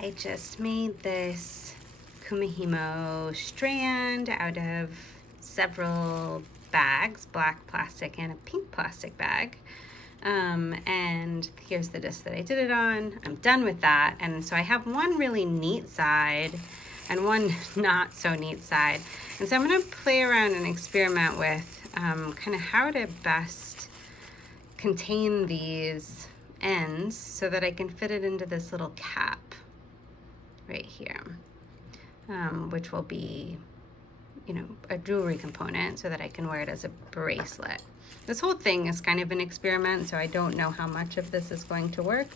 I just made this Kumihimo strand out of several bags, black plastic and a pink plastic bag. And here's the disc that I did it on. I'm done with that. And so I have one really neat side and one not so neat side. And so I'm gonna play around and experiment with kind of how to best contain these ends so that I can fit it into this little cap right here, which will be, you know, a jewelry component so that I can wear it as a bracelet. This whole thing is kind of an experiment, so I don't know how much of this is going to work,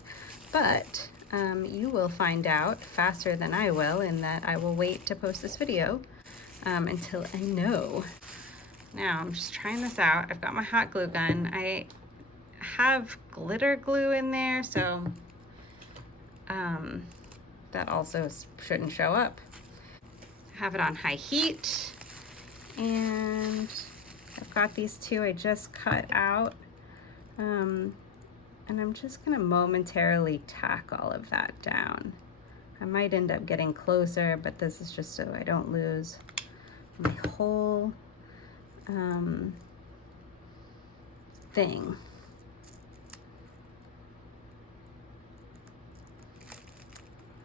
but you will find out faster than I will, in that I will wait to post this video until I know. Now I'm just trying this out. I've got my hot glue gun. I have glitter glue in there, so that also shouldn't show up. I have it on high heat, and I've got these two I just cut out, and I'm just gonna momentarily tack all of that down. I might end up getting closer, but this is just so I don't lose my whole thing.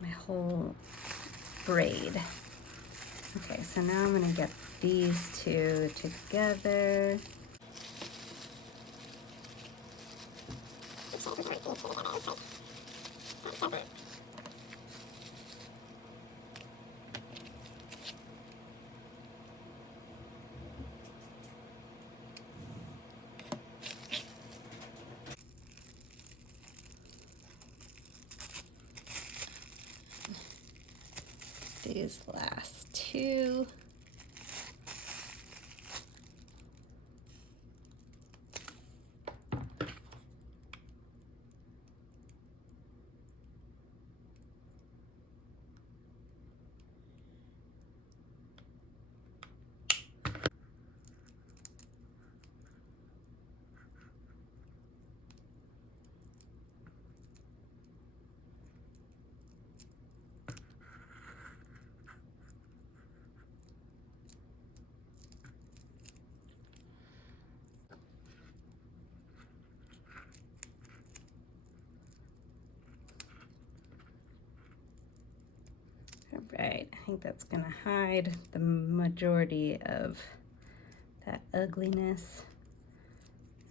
My whole braid. Okay, so now I'm gonna get these two together. These last two. Right, I think that's gonna hide the majority of that ugliness.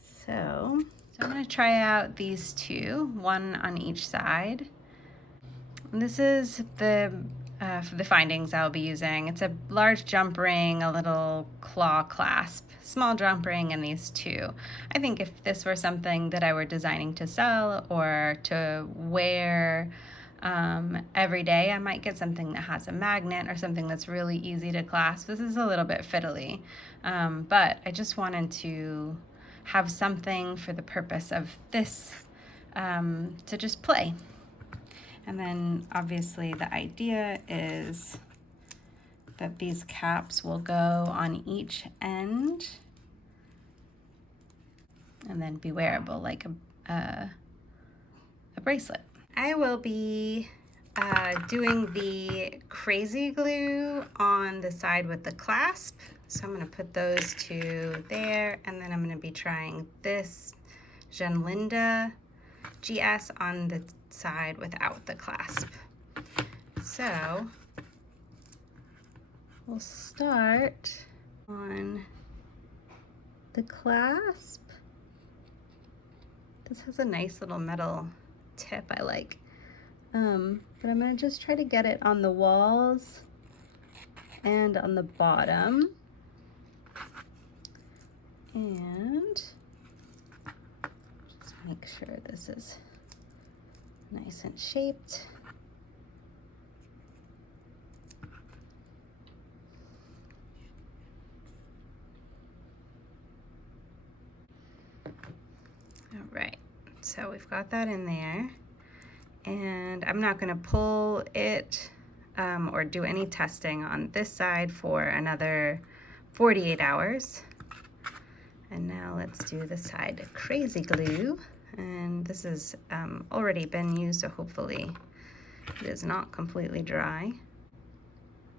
So I'm gonna try out these two, one on each side. And this is the findings I'll be using. It's a large jump ring, a little claw clasp, small jump ring, and these two. I think if this were something that I were designing to sell or to wear every day, I might get something that has a magnet or something that's really easy to clasp. This is a little bit fiddly, but I just wanted to have something for the purpose of this to just play. And then obviously the idea is that these caps will go on each end and then be wearable like a bracelet. I will be doing the crazy glue on the side with the clasp. So I'm gonna put those two there, and then I'm gonna be trying this Jean Linda GS on the side without the clasp. So we'll start on the clasp. This has a nice little metal tip I like, but I'm gonna just try to get it on the walls and on the bottom, and just make sure this is nice and shaped. All right, so we've got that in there, and I'm not gonna pull it or do any testing on this side for another 48 hours. And now let's do the side crazy glue. And this has already been used, so hopefully It is not completely dry.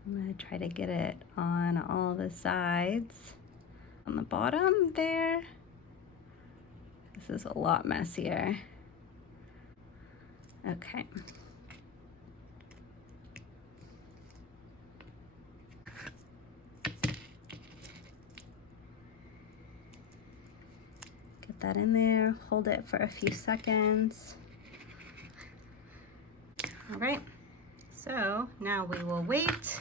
I'm gonna try to get it on all the sides. On the bottom there, this is a lot messier. Okay. Get that in there, hold it for a few seconds. All right, so now we will wait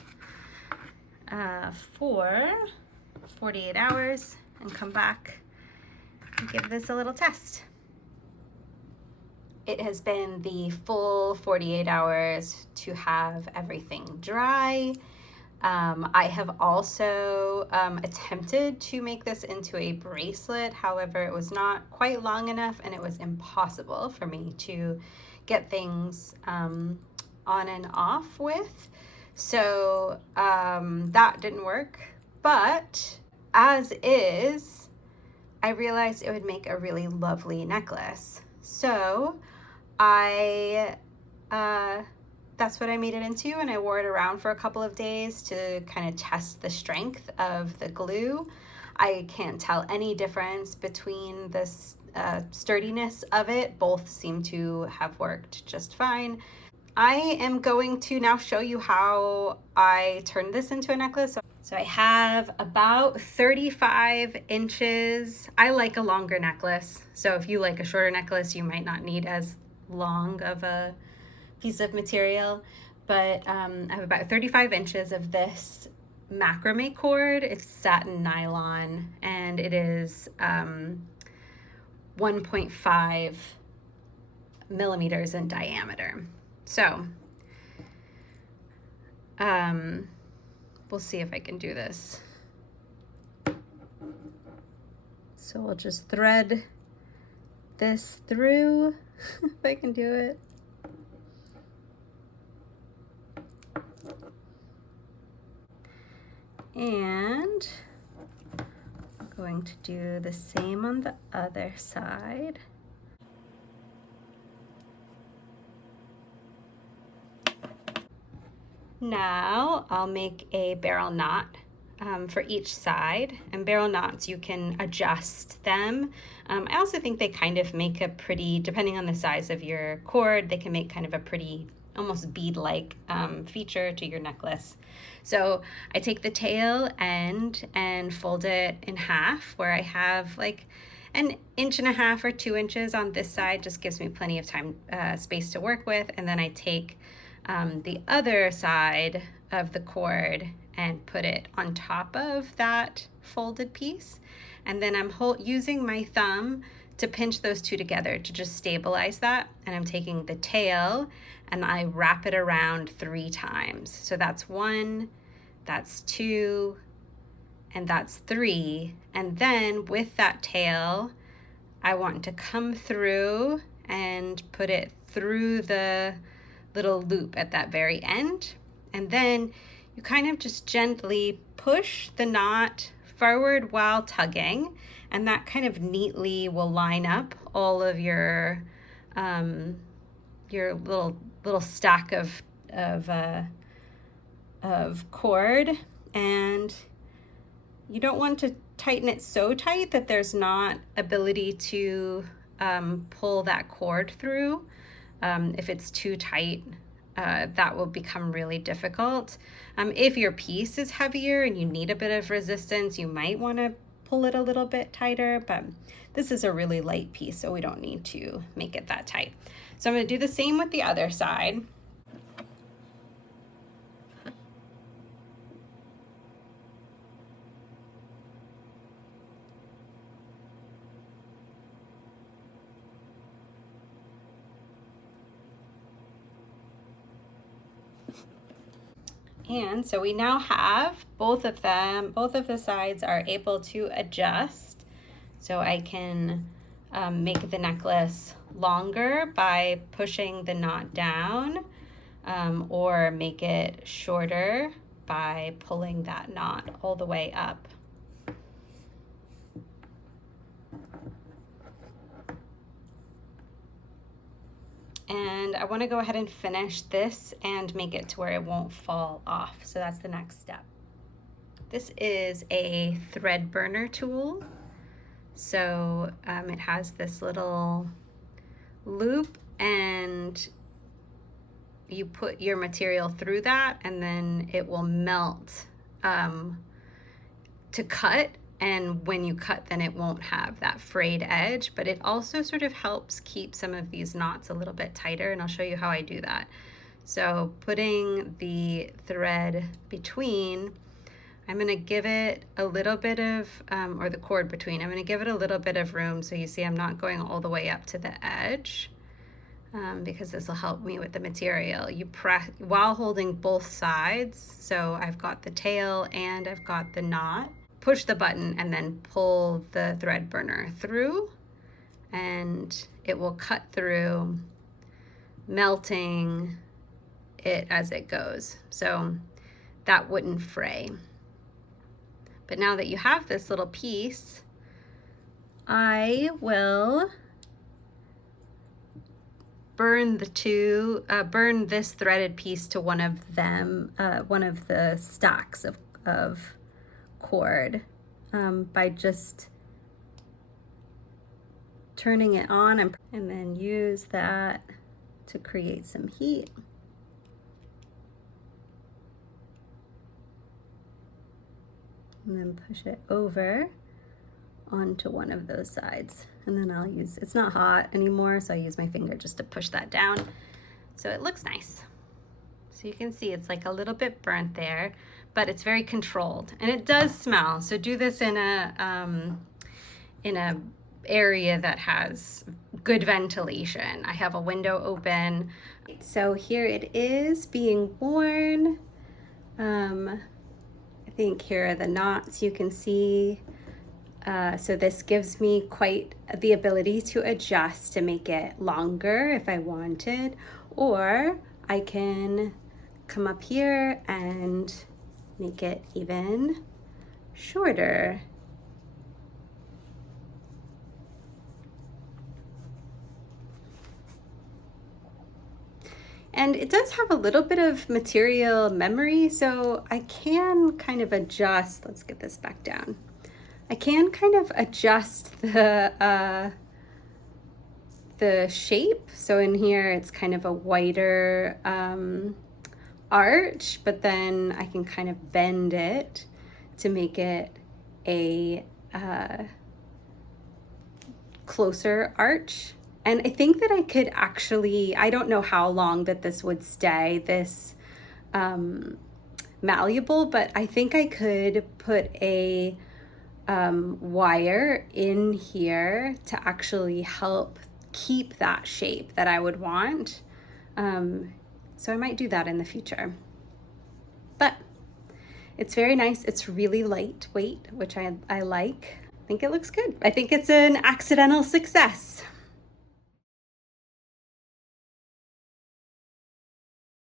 for 48 hours and come back and give this a little test. It has been the full 48 hours to have everything dry. I have also attempted to make this into a bracelet. However, it was not quite long enough and it was impossible for me to get things on and off with. So that didn't work. But as is, I realized it would make a really lovely necklace. So that's what I made it into, and I wore it around for a couple of days to kind of test the strength of the glue. I can't tell any difference between the sturdiness of it. Both seem to have worked just fine. I am going to now show you how I turned this into a necklace. So I have about 35 inches. I like a longer necklace. So if you like a shorter necklace, you might not need as long of a piece of material. But I have about 35 inches of this macrame cord. It's satin nylon and it is 1.5 millimeters in diameter. So we'll see if I can do this. So we'll just thread this through, if I can do it. And I'm going to do the same on the other side. Now I'll make a barrel knot for each side, and barrel knots, you can adjust them. I also think they kind of make a pretty, depending on the size of your cord, they can make kind of a pretty almost bead-like feature to your necklace. So I take the tail end and fold it in half, where I have like an 1.5 or 2 inches on this side. Just gives me plenty of time, space to work with. And then I take the other side of the cord and put it on top of that folded piece. And then I'm using my thumb to pinch those two together to just stabilize that. And I'm taking the tail and I wrap it around 3 times. So that's 1, that's 2, and that's 3. And then with that tail, I want to come through and put it through the little loop at that very end. And then you kind of just gently push the knot forward while tugging, and that kind of neatly will line up all of your little stack of cord. And you don't want to tighten it so tight that there's not ability to pull that cord through. If it's too tight, that will become really difficult. If your piece is heavier and you need a bit of resistance, you might want to pull it a little bit tighter, but this is a really light piece, so we don't need to make it that tight. So I'm going to do the same with the other side. And so we now have both of them, both of the sides are able to adjust. So I can make the necklace longer by pushing the knot down, or make it shorter by pulling that knot all the way up. And and I want to go ahead and finish this and make it to where it won't fall off. So that's the next step. This is a thread burner tool. So it has this little loop, and you put your material through that, and then it will melt to cut. And when you cut, then it won't have that frayed edge, but it also sort of helps keep some of these knots a little bit tighter, and I'll show you how I do that. So putting the thread between, I'm gonna give it a little bit of, or the cord between, I'm gonna give it a little bit of room, so you see I'm not going all the way up to the edge, because this will help me with the material. You press while holding both sides, so I've got the tail and I've got the knot. Push the button and then pull the thread burner through, and it will cut through, melting it as it goes, so that wouldn't fray. But now that you have this little piece, I will burn this threaded piece to one of them, one of the stacks of cord, by just turning it on and then use that to create some heat. And then push it over onto one of those sides. And then I'll use, it's not hot anymore, so I use my finger just to push that down. So it looks nice. So you can see it's like a little bit burnt there, but it's very controlled, and it does smell. So do this in a area that has good ventilation. I have a window open. So here it is being worn. I think here are the knots you can see. So this gives me quite the ability to adjust to make it longer if I wanted, or I can come up here and make it even shorter. And it does have a little bit of material memory, so I can kind of adjust. Let's get this back down. I can kind of adjust the shape. So in here, it's kind of a wider arch, but then I can kind of bend it to make it a closer arch. And I think that I could actually, I don't know how long that this would stay this malleable, but I think I could put a wire in here to actually help keep that shape that I would want. So I might do that in the future. But it's very nice. It's really lightweight, which I like. I think it looks good. I think it's an accidental success.